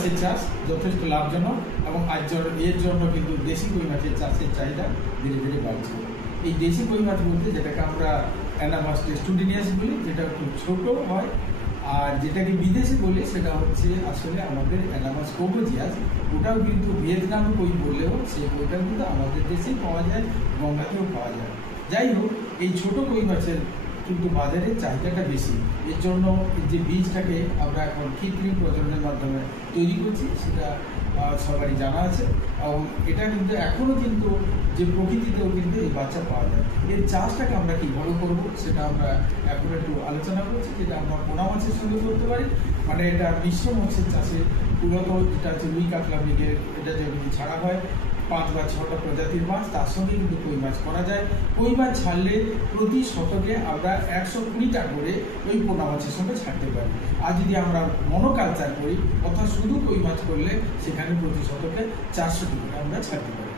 মাছের চাষ যথেষ্ট লাভজনক এবং এর জন্য কিন্তু দেশি কই মাছের চাষের চাহিদা ধীরে ধীরে বাড়ছে। এই দেশি কই মাছ বলতে যেটাকে আমরা অ্যানামাস টেস্টুডিনিয়াস বলি, যেটা খুব ছোট হয়, আর যেটাকে বিদেশি বলি সেটা হচ্ছে আসলে আমাদের অ্যানামাস কোকোজিয়াস। ওটাও কিন্তু ভিয়েতনামে কই বললেও সেই কইটাও কিন্তু আমাদের দেশেই পাওয়া যায়, গঙ্গাতেও পাওয়া যায়। যাই হোক, এই ছোট কই মাছের কিন্তু বাজারে চাহিদাটা বেশি। এর জন্য যে বীজটাকে আমরা এখন কৃত্রিম প্রজননের মাধ্যমে তৈরি করছি সেটা সবারই জানা আছে, এবং এটা কিন্তু এখনও কিন্তু যে প্রকৃতিতেও কিন্তু এই বাচ্চা পাওয়া যায়। এর চাষটাকে আমরা কীভাবে করবো সেটা আমরা এখন একটু আলোচনা করছি, যেটা আমরা পোনা মাছের সঙ্গে করতে পারি। মানে এটা মিশ্র মৎস্যের চাষে মূলত এটা হচ্ছে রুই কাতলা মৃগের এটা যদি ছাড়া হয় 5 বা 6টা প্রজাতির মাছ, তার সঙ্গে কিন্তু কই মাছ করা যায়। কই মাছ ছাড়লে প্রতি শতকে আমরা 120টা করে ওই পোনা মাছের সঙ্গে ছাড়তে পারি। আর যদি আমরা মনোকালচার করি অর্থাৎ শুধু কই মাছ করলে সেখানে প্রতি শতকে 400টি করে আমরা ছাড়তে পারি।